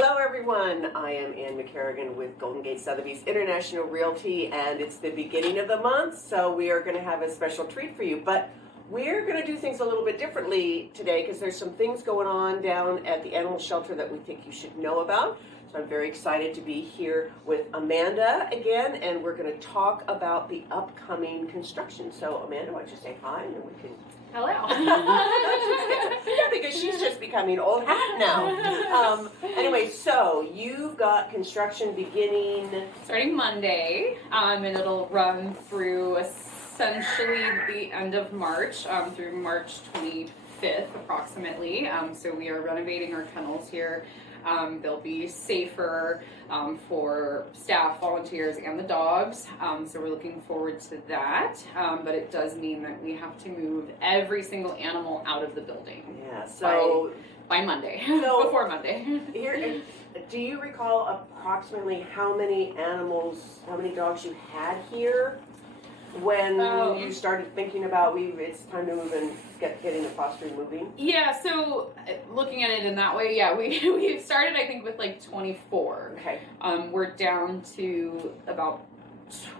Hello everyone, I am Ann McCarrigan with Golden Gate Sotheby's International Realty, and it's the beginning of the month, so we are going to have a special treat for you. But we're going to do things a little bit differently today because there's some things going on down at the animal shelter that we think you should know about. So I'm very excited to be here with Amanda again, and we're going to talk about the upcoming construction. So Amanda, why don't you say hi and then we can... Hello. Yeah, because she's just becoming old hat now. Anyway, so you've got construction beginning... Starting Monday, and it'll run through essentially the end of March, through March 25th approximately. So we are renovating our kennels here. They'll be safer for staff, volunteers, and the dogs. So we're looking forward to that. But it does mean that we have to move every single animal out of the building. Yeah. So by Monday, so before Monday. Here, do you recall approximately how many dogs you had here when you started thinking about it's time to move and getting the fostering moving? Yeah, so looking at it in that way, yeah, we started I think with like 24. Okay. We're down to about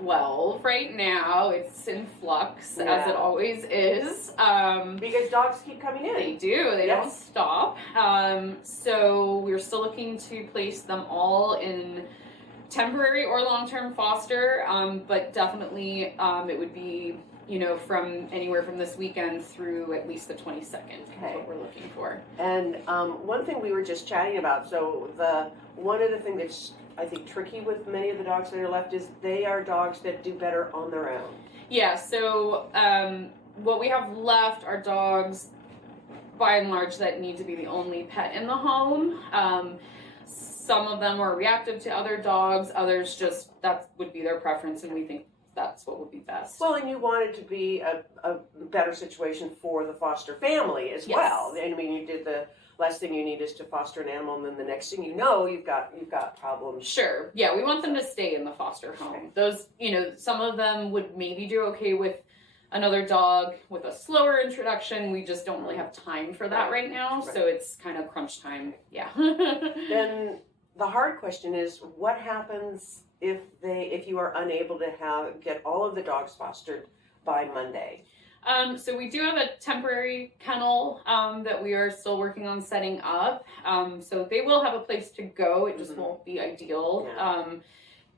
12 right now. It's in flux, as it always is. Because dogs keep coming in. They do. They don't stop. So we're still looking to place them all in temporary or long-term foster, but definitely it would be, from anywhere from this weekend through at least the 22nd. That's what we're looking for. And one thing we were just chatting about, so one of the things that's I think tricky with many of the dogs that are left is they are dogs that do better on their own. Yeah, so what we have left are dogs by and large that need to be the only pet in the home. Some of them are reactive to other dogs, others just, that would be their preference, and we think that's what would be best. Well, and you want it to be a better situation for the foster family as well. I mean, you did the last thing you need is to foster an animal, and then the next thing you know, you've got problems. Sure. Yeah, we want them to stay in the foster home. Okay. Those, some of them would maybe do okay with another dog with a slower introduction. We just don't really have time for that right now, so it's kind of crunch time. Yeah. Then the hard question is, what happens if you are unable to get all of the dogs fostered by Monday? So we do have a temporary kennel that we are still working on setting up. So they will have a place to go. It just won't be ideal. Yeah.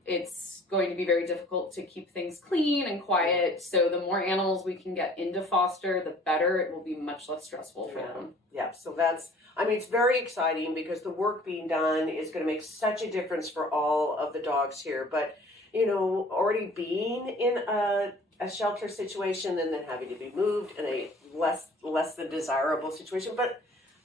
It's going to be very difficult to keep things clean and quiet. So the more animals we can get into foster, the better. It will be much less stressful for them. Yeah, so it's very exciting because the work being done is going to make such a difference for all of the dogs here. But, already being in a shelter situation and then having to be moved in a less than desirable situation, but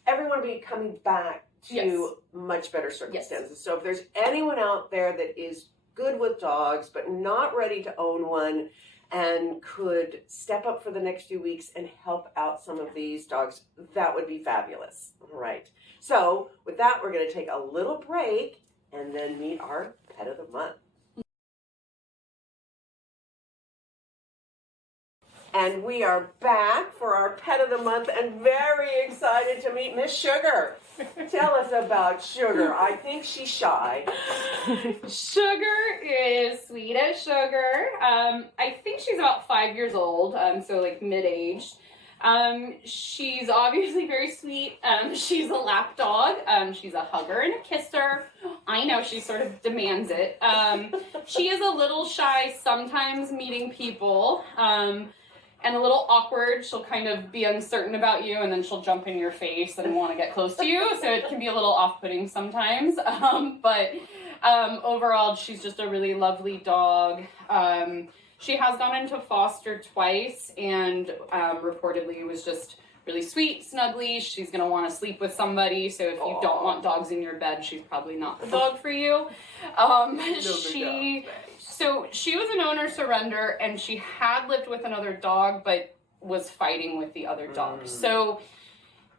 everyone will be coming back to much better circumstances. Yes. So if there's anyone out there that is good with dogs but not ready to own one and could step up for the next few weeks and help out some of these dogs, that would be fabulous. All right. So with that, we're going to take a little break and then meet our pet of the month. And we are back for our pet of the month and very excited to meet Miss Sugar. Tell us about Sugar. I think she's shy. Sugar is sweet as sugar. I think she's about 5 years old, so like mid-aged. She's obviously very sweet. She's a lap dog. She's a hugger and a kisser. I know she sort of demands it. She is a little shy sometimes meeting people. And a little awkward. She'll kind of be uncertain about you, and then she'll jump in your face and want to get close to you, so it can be a little off-putting sometimes. But overall, she's just a really lovely dog. She has gone into foster twice, and reportedly was just really sweet, snuggly. She's going to want to sleep with somebody, so if you don't want dogs in your bed, she's probably not the dog for you. So she was an owner surrender, and she had lived with another dog, but was fighting with the other dog. So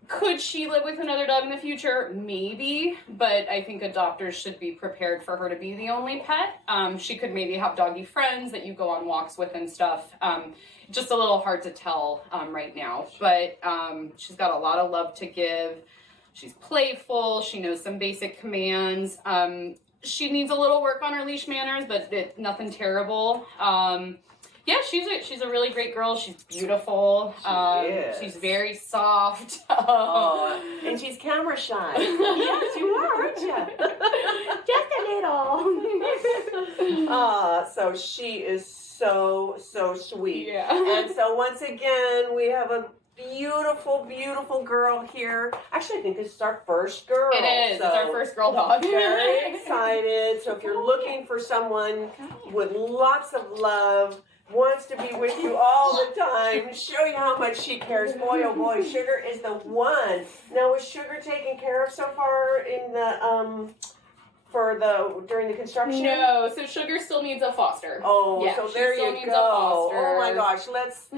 could she live with another dog in the future? Maybe, but I think adopters should be prepared for her to be the only pet. She could maybe have doggy friends that you go on walks with and stuff. Just a little hard to tell right now, but she's got a lot of love to give. She's playful. She knows some basic commands. She needs a little work on her leash manners, but nothing terrible. Yeah, she's a really great girl. She's beautiful. She's very soft. And she's camera shy. Yes, you are, aren't you? Just a little. So she is so sweet. Yeah. And so once again, we have a beautiful girl here. Actually, I think this is our first girl. It is. So it's our first girl dog. very excited. So if you're looking for someone with lots of love, wants to be with you all the time, show you how much she cares. Boy, oh boy, Sugar is the one. Now, was Sugar taken care of so far in the during the construction? No, so Sugar still needs a foster. Oh, yeah, so there you go. Oh my gosh, let's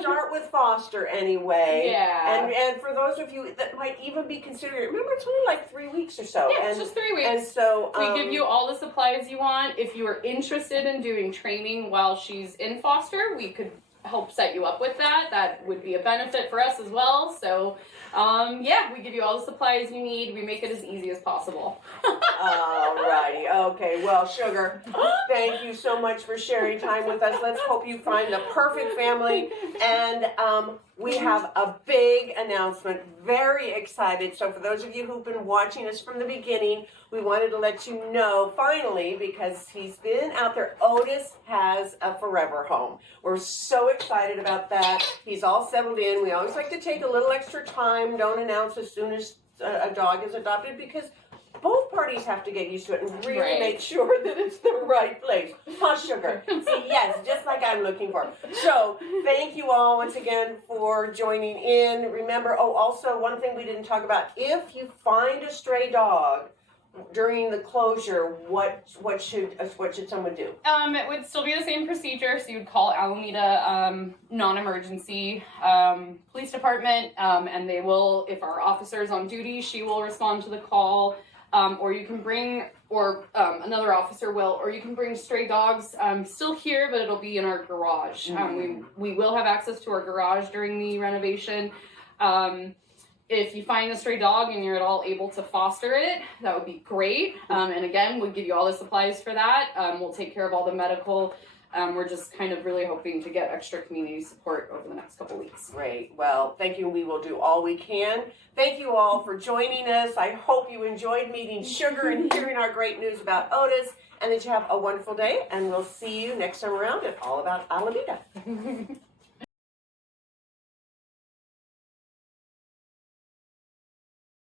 start with foster anyway. Yeah. And for those of you that might even be considering, remember it's only like 3 weeks or so. Yeah, it's just 3 weeks. And so we give you all the supplies you want. If you are interested in doing training while she's in foster, we could help set you up with that. That would be a benefit for us as well. So, yeah, we give you all the supplies you need. We make it as easy as possible. Alrighty, okay. Well, Sugar, thank you so much for sharing time with us. Let's hope you find the perfect family. And we have a big announcement. Very excited. So for those of you who've been watching us from the beginning, we wanted to let you know, finally, because he's been out there, Otis has a forever home. We're so excited about that. He's all settled in. We always like to take a little extra time. Don't announce as soon as a dog is adopted, because both parties have to get used to it and really make sure that it's the right place. Huh, Sugar? See, yes, just like I'm looking for. So, thank you all once again for joining in. Remember, also one thing we didn't talk about, if you find a stray dog during the closure, what should someone do? It would still be the same procedure. So you'd call Alameda non-emergency police department, and they will, if our officer is on duty, she will respond to the call. Or you can bring, or another officer will, or you can bring stray dogs still here, but it'll be in our garage. We will have access to our garage during the renovation. If you find a stray dog and you're at all able to foster it, that would be great. And again, we'll give you all the supplies for that. We'll take care of all the medical. We're just kind of really hoping to get extra community support over the next couple weeks. Great. Well, thank you. We will do all we can. Thank you all for joining us. I hope you enjoyed meeting Sugar and hearing our great news about Otis, and that you have a wonderful day. And we'll see you next time around at All About Alameda.